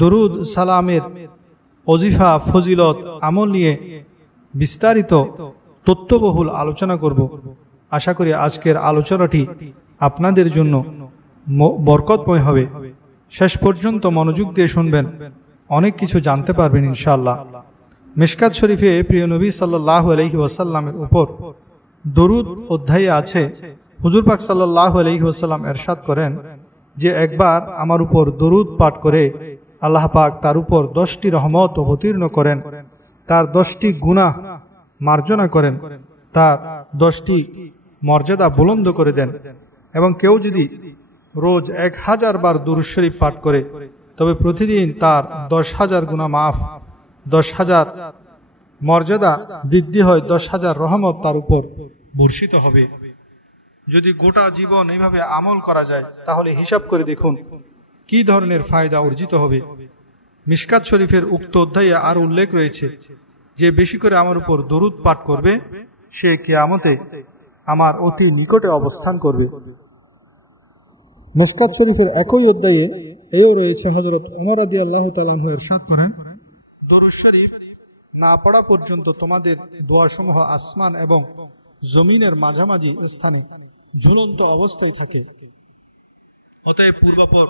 দরুদ সালামের ওজিফা, ফজিলত, আমল নিয়ে বিস্তারিত তথ্যবহুল আলোচনা করব। আশা করি আজকের আলোচনাটি আপনাদের জন্য বরকতময় হবে। শেষ পর্যন্ত মনোযোগ দিয়ে শুনবেন, অনেক কিছু জানতে পারবেন ইনশাআল্লাহ। মিশকাত শরীফে প্রিয় নবী সাল্লাল্লাহু আলাইহি ওয়াসাল্লামের উপর দরুদ অধ্যায়ে আছে, হুজুর পাক সাল্লাল্লাহু আলাইহি ওয়াসাল্লাম ইরশাদ করেন যে একবার আমার উপর দরুদ পাঠ করে আল্লাহ পাক তার উপর 10টি রহমত অবতীর্ণ করেন, তার 10টি গুনাহ মার্জনা করেন, তার 10টি মর্যাদা বুলন্দ করে দেন। এবং কেউ যদি রোজ 1000 বার দুরূদ শরীফ পাঠ করে তবে প্রতিদিন তার 10,000 গুনাহ মাফ, 10,000 মর্যাদা বৃদ্ধি হয়, 10,000 রহমত তার উপর বর্ষিত হবে। যদি গোটা জীবন এইভাবে আমল করা যায় তাহলে হিসাব করে দেখুন কি ধরনের ফায়দা অর্জিত হবে। মিশকাত শরীফের উক্ত অধ্যায়ে আর উল্লেখ রয়েছে যে বেশি করে আমার উপর দরুদ পাঠ করবে সে কিয়ামতে আমার অতি নিকটে অবস্থান করবে। মিশকাত শরীফের একই অধ্যায়ে এও রয়েছে, হযরত ওমর রাদিয়াল্লাহু তাআলা আনহু ইরশাদ করেন, দরুদ শরীফ না পড়া পর্যন্ত তোমাদের দোয়াসমূহ আসমান এবং জমিনের মাঝামাঝি স্থানে ঝুলন্ত অবস্থায় থাকে। অতএব পূর্বাপর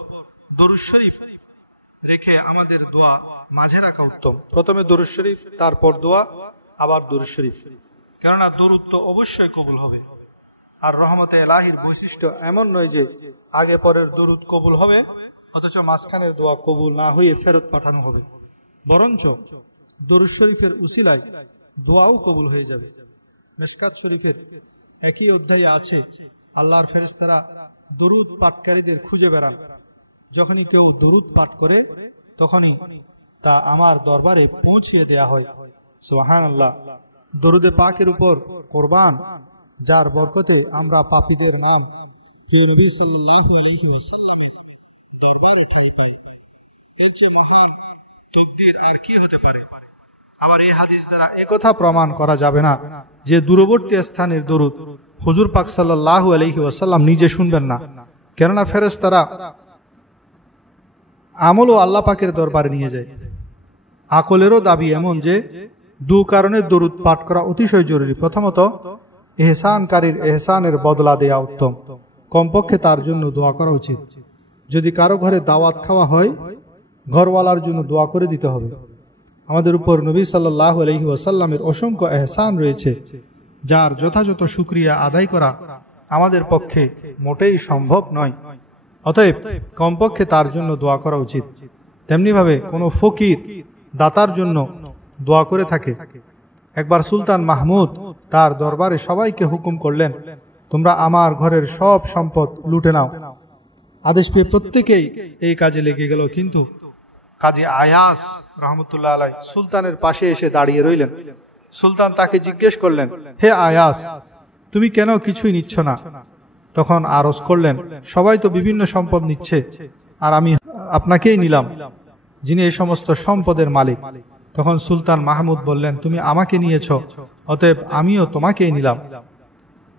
দরুদ শরীফ রেখে আমাদের দোয়া মাঝে রাখা উত্তম। প্রথমে দরুদ শরীফ, তারপর দোয়া, আবার দরুদ শরীফ, কেননা দরুদ তো অবশ্যই কবুল হবে। আর রহমতে এলাহির বৈশিষ্ট্য এমন নয় যে আগে পরের দরুদ কবুল হবে অথচ মাঝখানের দোয়া কবুল না হয়ে ফেরত পাঠানো হবে, বরঞ্চ দরুদ শরীফের উসিলায় দোয়াও কবুল হয়ে যাবে। মিশকাত শরীফের একই অধ্যায়ে আছে, আল্লাহর ফেরেশতারা দরুদ পাঠকারীদের খুঁজে বেড়ান, যখনই কেউ দরুদ পাঠ করে তখনই তা আমার দরবারে পৌঁছিয়ে দেয়া হয়। সুবহানাল্লাহ। দরুদে পাকের উপর কোরবান, যার বরকতে আমরা পাপীদের নাম প্রিয় নবী সাল্লাল্লাহু আলাইহি ওয়াসাল্লামের দরবারে ঠাঁই পাই, এর চেয়ে মহান তাকদীর আর কি হতে পারে। আবার এই হাদিস দ্বারা একথা প্রমাণ করা যাবে না যে দূরবর্তী স্থানের দরুদ হুজুর পাক সাল্লাল্লাহু আলাইহি ওয়াসাল্লাম নিজে শুনবেন না, কেননা ফেরেশতারা আমল ও আল্লাহ পাকের দরবারে নিয়ে যায়। আকলেরও দাবি এমন যে দু কারণে দরুদ পাঠ করা অতিশয় জরুরি। প্রথমত, এহসানকারীর এহসানের বদলা দেয়া উত্তম, কমপক্ষে তার জন্য দোয়া করা উচিত। যদি কারো ঘরে দাওয়াত খাওয়া হয়, ঘরওয়ালার জন্য দোয়া করে দিতে হবে। আমাদের উপর নবী সাল্লাল্লাহু আলাইহি ওয়াসাল্লামের অসংখ্য এহসান রয়েছে, যার যথাযথ শুকরিয়া আদায় করা আমাদের পক্ষে মোটেই সম্ভব নয়। অতএব কমপক্ষে তার জন্য দোয়া করা উচিত। তেমনিভাবে কোনো ফকির দাতার জন্য দোয়া করে থাকে। একবার সুলতান মাহমুদ তার দরবারে সবাইকে হুকুম করলেন, তোমরা আমার ঘরের সব সম্পদ লুটে নাও। আদেশ পেয়ে প্রত্যেকেই এই কাজে লেগে গেল, কিন্তু কাজী আয়াস রহমতুল্লাহ আলাই সুলতানের পাশে এসে দাঁড়িয়ে রইলেন। সুলতান তাকে জিজ্ঞেস করলেন, হে আয়াস, তুমি কেন কিছুই নিচ্ছ না? তখন আরজ করলেন, সবাই তো বিভিন্ন সম্পদ নিচ্ছে আর আমি আপনাকেই নিলাম, যিনি এই সমস্ত সম্পদের মালিক। তখন সুলতান মাহমুদ বললেন, তুমি আমাকে নিয়েছ, অতএব আমিও তোমাকেই নিলাম।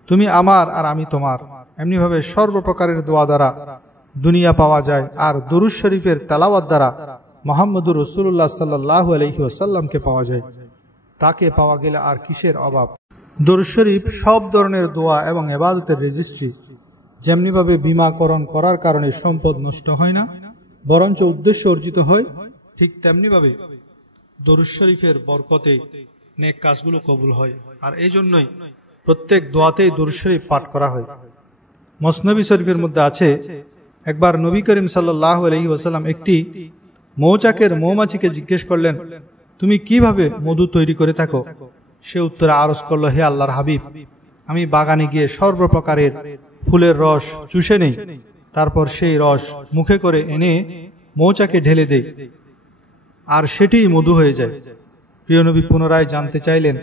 তুমি আমার আর আমি তোমার। এমনিভাবে সর্বপ্রকারের দোয়া দ্বারা দুনিয়া পাওয়া যায়, আর দরুদ শরীফের তেলাওয়াত দ্বারা মুহাম্মদুর রাসূলুল্লাহ সাল্লাল্লাহু আলাইহি ওয়াসাল্লামকে পাওয়া যায়। তাকে পাওয়া গেলে আর কিসের অভাব। দরুদ শরীফ সব ধরনের দোয়া এবং ইবাদতের রেজিস্ট্রি। যেমনিভাবে বীমাকরণ করার কারণে সম্পদ নষ্ট হয় না, বরঞ্চ উদ্দেশ্য অর্জিত হয়, ঠিক তেমনিভাবে দরুদ শরীফের বরকতে নেক কাজগুলো কবুল হয়। আর এই জন্যই প্রত্যেক দোয়াতেই দরুদ শরীফ পাঠ করা হয়। মসনবী শরীফের মধ্যে আছে, একবার নবী করিম সাল্লাল্লাহু আলাইহি ওয়াসাল্লাম একটি মৌচাকের মৌমাছিকে জিজ্ঞেস করলেন, তুমি কিভাবে মধু তৈরি করে থাকো? সে উত্তরে আরজ করল, হে আল্লাহর হাবিব, আমি বাগানে গিয়ে সর্বপ্রকারের ফুলের রস চুষে নেই, তারপর সেই রস মুখে করে এনে মৌচাকে ঢেলে দেই, আর সেটিই মধু হয়ে যায়। প্রিয় নবী পুনরায় জানতে চাইলেন,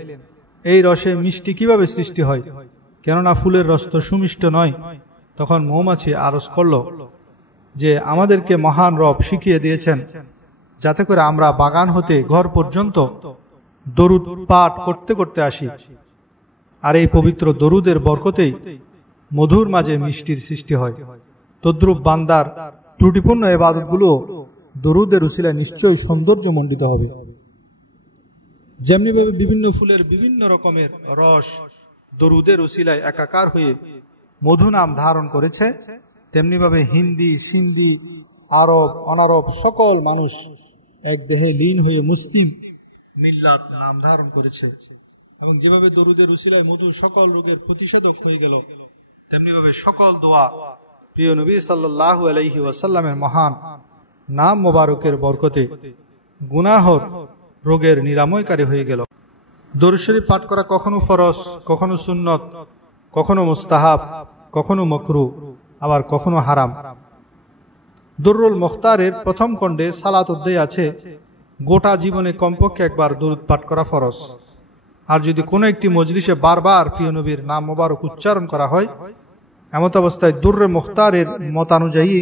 এই রসে মিষ্টি কিভাবে সৃষ্টি হয়? কেননা ফুলের রস তো সুমিষ্ট নয়। তখন মৌমাছি আরজ করল যে আমাদেরকে মহান রব শিখিয়ে দিয়েছেন যাতে করে আমরা বাগান হতে ঘর পর্যন্ত দরুদ পাঠ করতে করতে আসি, আর এই পবিত্র দরুদের বরকতেই মধুর মাঝে মিষ্টির সৃষ্টি হয়। তদ্রূপ বান্দার ত্রুটিপূর্ণ ইবাদতগুলো দরুদের উসিলায় নিশ্চয়ই সৌন্দর্যমণ্ডিত হবে। যেমনিভাবে বিভিন্ন ফুলের বিভিন্ন রকমের রস দরুদের উসিলায় একাকার হয়ে মধু নাম ধারণ করেছে, তেমনিভাবে হিন্দি, সিন্ধি, আরব, অনারব সকল মানুষ এক দেহে লীন হয়ে মুসলিম মিল্লাত নাম ধারণ করেছে। এবং যেভাবে দরুদের উসিলায় মধু সকল রোগের প্রতিষেধক হয়ে গেল, তেমনিভাবে সকল দোয়া প্রিয় নবী সাল্লাল্লাহু আলাইহি ওয়াসাল্লামের মহান নাম মোবারকের বরকতে গুনাহর রোগের নিরাময়কারী হয়ে গেল। দরুদ শরীফ পাঠ করা কখনো ফরজ, কখনো সুন্নত, কখনো মুস্তাহাব, কখনো মাকরুহ, আবার কখনো হারাম। দুররুল মুখতারের প্রথম খণ্ডে সালাত অধ্যায় আছে গোটা জীবনে কমপক্ষে একবার দরুদ পাঠ করা ফরজ। আর যদি কোনো একটি মজলিসে বারবার প্রিয় নবীর নাম মোবারক উচ্চারণ করা হয়, এমত অবস্থায় দুররে মুখতারের মতানুযায়ী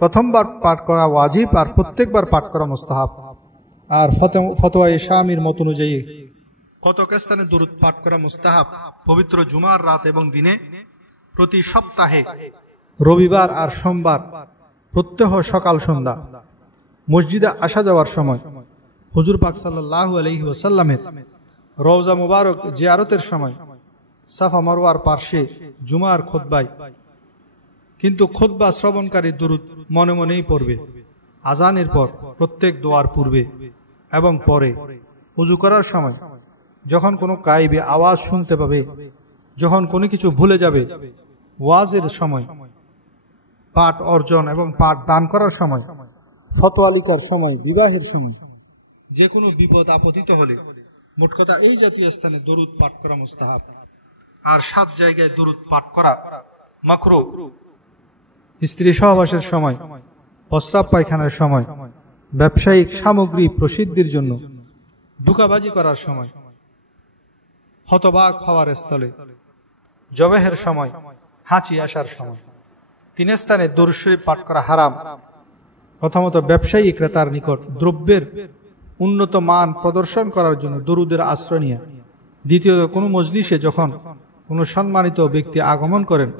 প্রথমবার পাঠ করা ওয়াজিব আর প্রত্যেকবার পাঠ করা মুস্তাহাব। আর ফতোয়া শামির মত অনুযায়ী কতক স্থানে দরুদ পাঠ করা মুস্তাহাব পবিত্র জুমার রাত এবং দিনে, প্রতি সপ্তাহে রবিবার আর সোমবার প্রত্যহ সকাল সন্ধ্যা মসজিদে আসা যাওয়ার সময়, হুজুর পাক সাল্লাল্লাহু আলাইহি ওয়াসাল্লামের রওজা মুবারক জিয়ারতের সময়, সাফা মারওয়ার পার্শ্বে জুমার খুতবায়। কিন্তু খুতবা শ্রবণকারী দরুদ মনে মনেই পড়বে আজানের পর, প্রত্যেক দোয়ার পূর্বে এবং পরে, ওযু করার সময়, যখন কোনো গায়েবী আওয়াজ শুনতে পাবে, যখন কোনো কিছু ভুলে যাবে, ওয়াজের সময়, পাঠ অর্জন এবং পাঠ দান করার সময়, ফতোয়া লিখার সময়, বিবাহের সময়, যে কোনো বিপদ আপতিত হলে, মোট কথা এই জাতীয় স্থানে দরুদ পাঠ করা মুস্তাহাব। আর 7 জায়গায় দরুদ পাঠ করা মাকরুহ। স্ত্রী সহবাসের সময়, প্রস্রাব পায়খানার সময়, ব্যবসায়িক সামগ্রী প্রসিদ্ধির জন্য, ধোঁকাবাজি করার সময়, হতবাক হওয়ার স্থলে, জবেহের সময়, হাঁচি আসার সময়। 3 স্থানে দরুদ শরীফ পাঠ করা হারাম। প্রথমত, ব্যবসায়ী ক্রেতার নিকট দ্রব্যের উন্নত মান প্রদর্শন করার জন্য দরুদের আশ্রয় নিয়ে। দ্বিতীয়ত, কোনো মজলিসে যখন কোনো সম্মানিত ব্যক্তি আগমন করেন,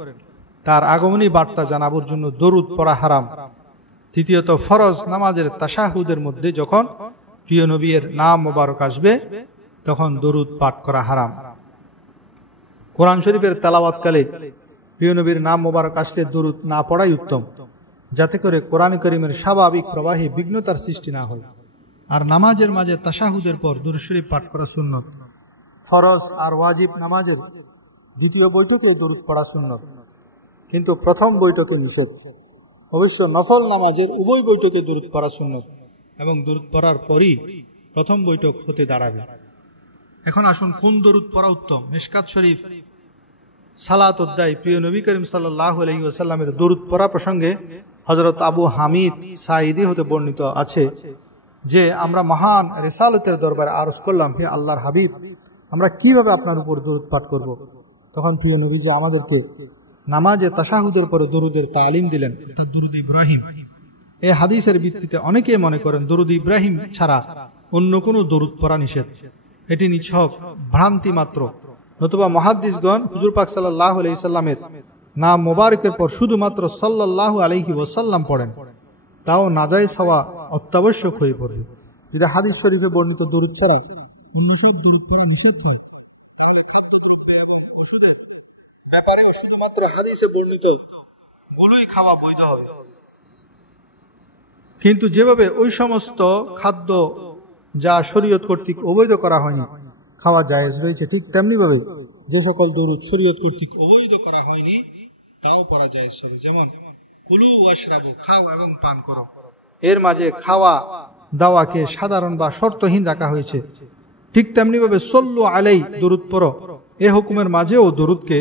তার আগমনী বার্তা জানাবার জন্য দরুদ পড়া হারাম। তৃতীয়ত, ফরজ নামাজের তাশাহুদের মধ্যে যখন প্রিয় নবীর নাম মোবারক আসবে, তখন দরুদ পাঠ করা হারাম। কোরআন শরীফের তেলাওয়াতকালে প্রিয় নবীর নাম মোবারক আসলে দরুদ না পড়াই উত্তম, যাতে করে কোরআন কারীমের স্বাভাবিক প্রবাহে বিঘ্নতার সৃষ্টি না হয়। আর নামাজের মাঝে তাশাহুদের পর দরুদ শরীফ পাঠ করা সুন্নত। ফরজ আর ওয়াজিব নামাজের দ্বিতীয় বৈঠকে দরুদ পড়া সুন্নত, কিন্তু প্রথম বৈঠকে নিষেধ। অবশ্য নফল নামাজের উভয় বৈঠকে দরুদ পড়া সুন্নত এবং দরুদ পড়ার পরই প্রথম বৈঠক হতে দাঁড়াবে। এখন আসুন কোন দরুদ পড়া উত্তম। মিশকাত শরীফ সালাত অধ্যায় প্রিয় নবী করিম সাল্লাল্লাহু আলাইহি ওয়াসাল্লামের দরুদ পড়া প্রসঙ্গে হযরত আবু হামিদ সাঈদী হতে বর্ণিত আছে যে, আমরা মহান রিসালতের দরবারে আরজ করলাম, হে আল্লাহর হাবিব, আমরা কিভাবে আপনার উপর দরুদ পাঠ করব। তখন প্রিয় নবী যে আমাদেরকে নামাজে তাশাহুদের পরে দরুদের তালিম দিলেন, অর্থাৎ দরুদ ইব্রাহিম। এই হাদিসের ভিত্তিতে অনেকে মনে করেন দরুদ ইব্রাহিম ছাড়া অন্য কোনো দরুদ পড়া নিষেধ। এটি নিছক ভ্রান্তি মাত্র। নতুবা মুহাদ্দিসগণ হুজুর পাক সাল্লাল্লাহু আলাইহি সাল্লামের নাম মোবারকের পর শুধুমাত্র সাল্লাল্লাহু আলাইহি ওয়াসাল্লাম পড়েন, তাও নাজায়েজ হওয়া অত্যাবশ্যক হয়ে পড়বে। যদি হাদিস শরীফে বর্ণিত দরুদ ছাড়া শুধুমাত্র হাদিসে বর্ণিত গুলোই খাওয়া বৈধ হবে। কিন্তু যেভাবে ওই সমস্ত খাদ্য যা শরীয়ত কর্তৃক অবৈধ করা হয়নি খাওয়া জায়েজ রয়েছে, ঠিক তেমনি ভাবে যে সকল দরুদ শরীয়ত কর্তৃক অবৈধ করা হয়নি তাও পড়া জায়েজ হবে। যেমন কুলু ওয়াশরাবু, খাও এবং পান করো। এর মাঝে খাওয়া দাওয়াকে সাধারণ বা শর্তহীন রাখা হয়েছে। ঠিক তেমনি ভাবে সল্লু আলাই, দরুদ পড়ো, এ হুকুমের মাঝেও দরুদকে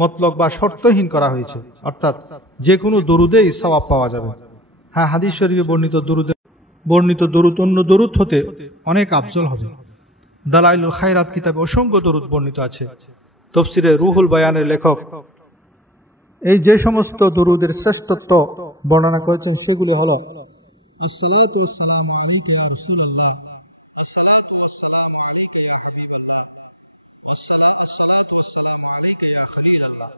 মতলক বা শর্তহীন করা হয়েছে, অর্থাৎ যে কোনো দরুদেই সওয়াব পাওয়া যাবে। হ্যাঁ, হাদিস শরীফে বর্ণিত দরুদ অন্য দরুদ হতে অনেক আফজল হবে। দালাইলুল খায়রাত কিতাবে অসংখ্য দরুদ বর্ণিত আছে। তাফসীরে রুহুল বায়ানের লেখক এই যে সমস্ত দরুদের শ্রেষ্ঠত্ব বর্ণনা করেছেন সেগুলো হলো আসসালাতু ওয়াসসালামু আলাইকা ইয়া রাসূলুল্লাহ, আসসালাতু ওয়াসসালামু আলাইকা ইয়া হাবিবাল্লাহ, আসসালাতু ওয়াসসালামু আলাইকা ইয়া খলিলাল্লাহ।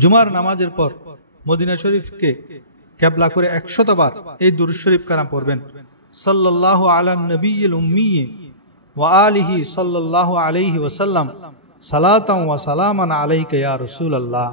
জুমার নামাজের পর মদিনা শরীফকে কেবলা করে 100 বার এই দুরূদ শরীফ কালাম পড়বেন। সাল্লাল্লাহু আলা নবিয়্যিল উম্মি ওয়া আলিহি সাল্লাল্লাহু আলাইহি ওয়াসাল্লাম সালাতান ওয়া সালামান আলাইকা ইয়া রাসূলুল্লাহ।